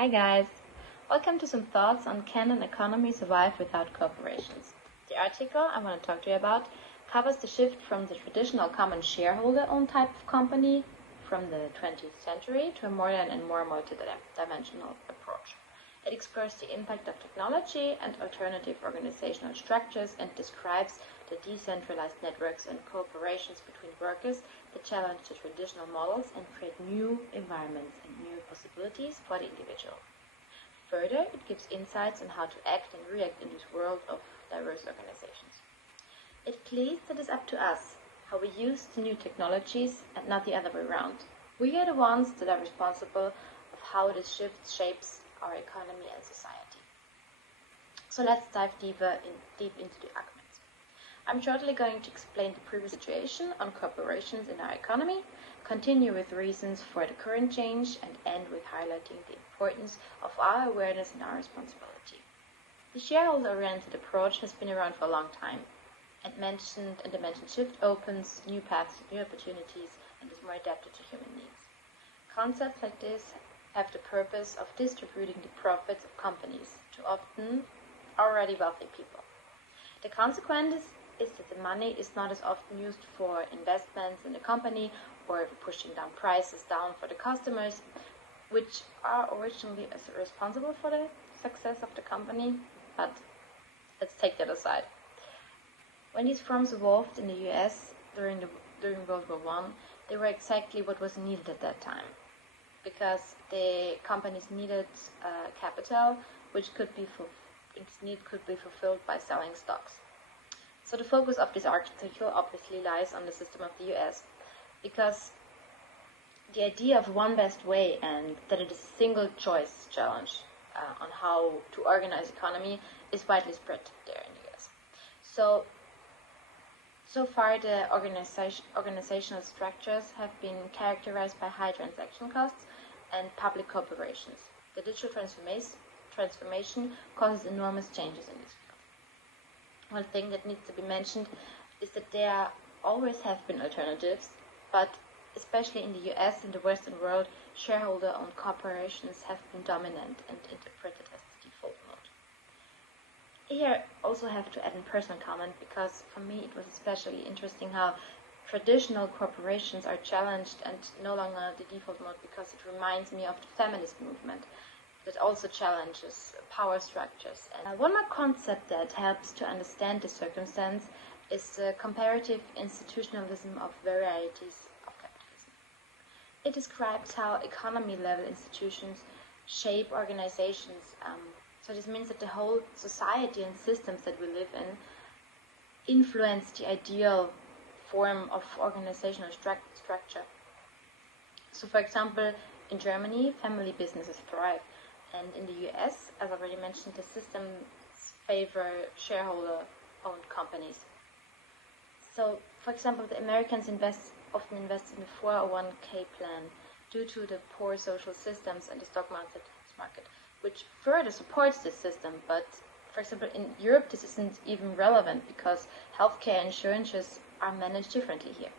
Hi guys, welcome to some thoughts on Can an economy survive without corporations? The article I want to talk to you about covers the shift from the traditional common shareholder-owned type of company from the 20th century to a modern and more multi-dimensional approach. It explores the impact of technology and alternative organizational structures and describes the decentralized networks and cooperations between workers that challenge the traditional models and create new environments and new possibilities for the individual. Further, it gives insights on how to act and react in this world of diverse organizations. It pleads that it's up to us how we use the new technologies and not the other way around. We are the ones that are responsible of how this shift shapes our economy and society. So let's dive deep into the arguments. I'm shortly going to explain the previous situation on corporations in our economy, continue with reasons for the current change, and end with highlighting the importance of our awareness and our responsibility. The shareholder-oriented approach has been around for a long time, and the mentioned shift opens new paths, new opportunities, and is more adapted to human needs. Concepts like this have the purpose of distributing the profits of companies to often already wealthy people. The consequence is that the money is not as often used for investments in the company or pushing down prices down for the customers, which are originally responsible for the success of the company, but let's take that aside. When these firms evolved in the US during World War I, they were exactly what was needed at that time, because the companies needed capital, which its need could be fulfilled by selling stocks. So the focus of this article obviously lies on the system of the US, because the idea of one best way and that it is a single choice challenge on how to organize economy is widely spread there in the US. So far the organizational structures have been characterized by high transaction costs and public corporations. The digital transformation causes enormous changes in this field. One thing that needs to be mentioned is that there always have been alternatives, but especially in the US and the Western world, shareholder-owned corporations have been dominant and interpreted as the default mode. Here I also have to add a personal comment, because for me it was especially interesting how traditional corporations are challenged and no longer the default mode, because it reminds me of the feminist movement that also challenges power structures. And one more concept that helps to understand the circumstance is the comparative institutionalism of varieties of capitalism. It describes how economy-level institutions shape organizations. So this means that the whole society and systems that we live in influence the ideal form of organizational structure. So for example, in Germany, family businesses thrive, and in the US, as already mentioned, the systems favor shareholder-owned companies. So for example, the Americans often invest in the 401k plan due to the poor social systems and the stock market, which further supports this system. But for example, in Europe, this isn't even relevant, because healthcare insurances are managed differently here.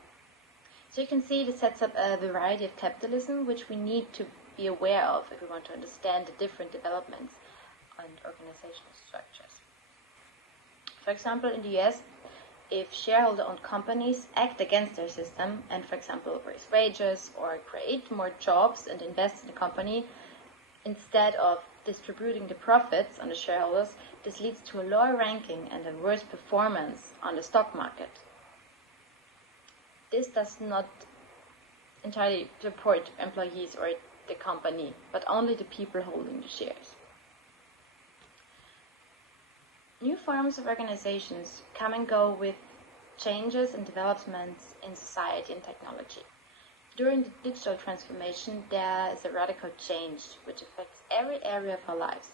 So you can see this sets up a variety of capitalism which we need to be aware of if we want to understand the different developments and organizational structures. For example, in the US, if shareholder-owned companies act against their system and, for example, raise wages or create more jobs and invest in the company, instead of distributing the profits on the shareholders, this leads to a lower ranking and a worse performance on the stock market. This does not entirely support employees or the company, but only the people holding the shares. New forms of organizations come and go with changes and developments in society and technology. During the digital transformation, there is a radical change which affects every area of our lives.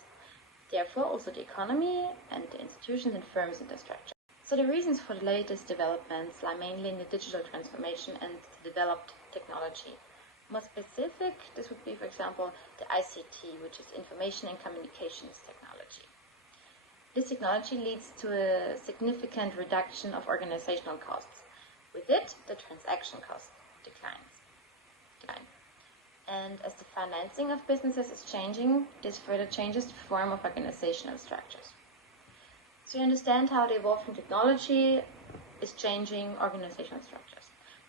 Therefore, also the economy and the institutions and firms and their structure. So the reasons for the latest developments lie mainly in the digital transformation and the developed technology. More specific, this would be, for example, the ICT, which is Information and Communications Technology. This technology leads to a significant reduction of organizational costs. With it, the transaction cost declines. And as the financing of businesses is changing, this further changes the form of organizational structures. So you understand how the evolving technology is changing organizational structures.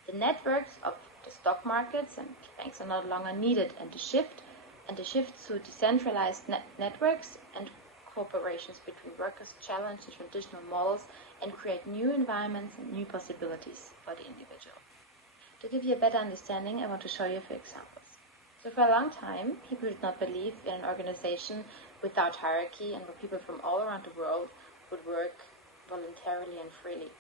The networks of the stock markets and banks are no longer needed, and the shift to decentralized networks and cooperations between workers challenge the traditional models and create new environments and new possibilities for the individual. To give you a better understanding, I want to show you a few examples. So for a long time, people did not believe in an organization without hierarchy and where people from all around the world would work voluntarily and freely.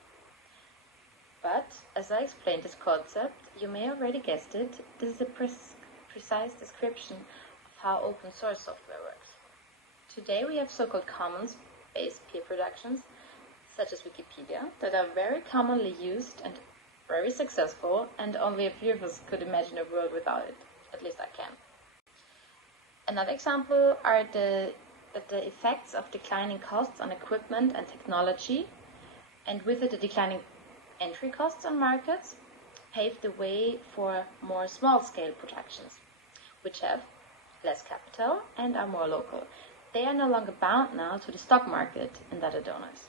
But, as I explained this concept, you may already guessed it, this is a precise description of how open source software works. Today we have so-called commons-based peer productions, such as Wikipedia, that are very commonly used and very successful, and only a few of us could imagine a world without it. At least I can. Another example are the effects of declining costs on equipment and technology, and with it the declining entry costs on markets, paved the way for more small-scale productions, which have less capital and are more local. They are no longer bound now to the stock market and other donors,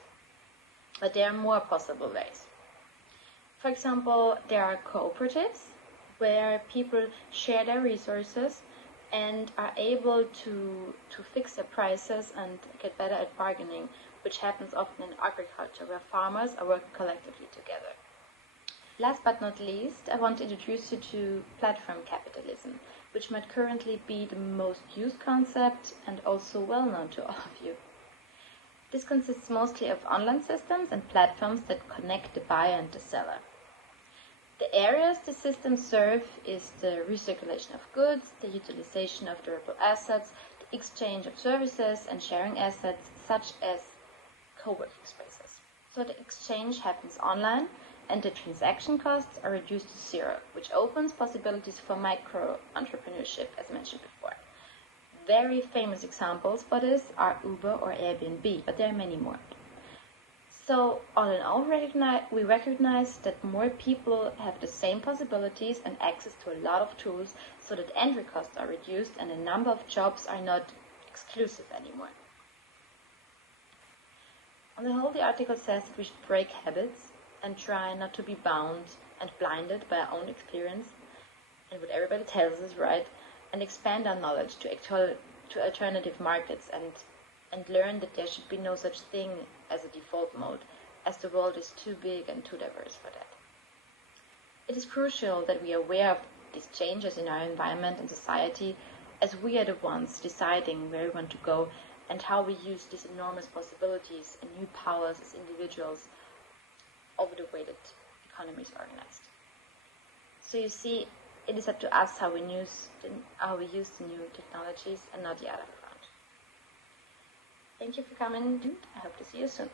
but there are more possible ways. For example, there are cooperatives where people share their resources and are able to fix their prices and get better at bargaining, which happens often in agriculture, where farmers are working collectively together. Last but not least, I want to introduce you to platform capitalism, which might currently be the most used concept and also well known to all of you. This consists mostly of online systems and platforms that connect the buyer and the seller. The areas the systems serve is the recirculation of goods, the utilization of durable assets, the exchange of services and sharing assets such as co-working spaces. So the exchange happens online and the transaction costs are reduced to zero, which opens possibilities for micro-entrepreneurship, as mentioned before. Very famous examples for this are Uber or Airbnb, but there are many more. So, all in all, we recognize that more people have the same possibilities and access to a lot of tools so that entry costs are reduced and the number of jobs are not exclusive anymore. On the whole, the article says that we should break habits and try not to be bound and blinded by our own experience and what everybody tells us, right? And expand our knowledge to alternative markets and learn that there should be no such thing as a default mode, as the world is too big and too diverse for that. It is crucial that we are aware of these changes in our environment and society, as we are the ones deciding where we want to go and how we use these enormous possibilities and new powers as individuals over the way that the economy is organized. So you see, it is up to us how we use the new technologies and not the other way around. Thank you for coming. I hope to see you soon.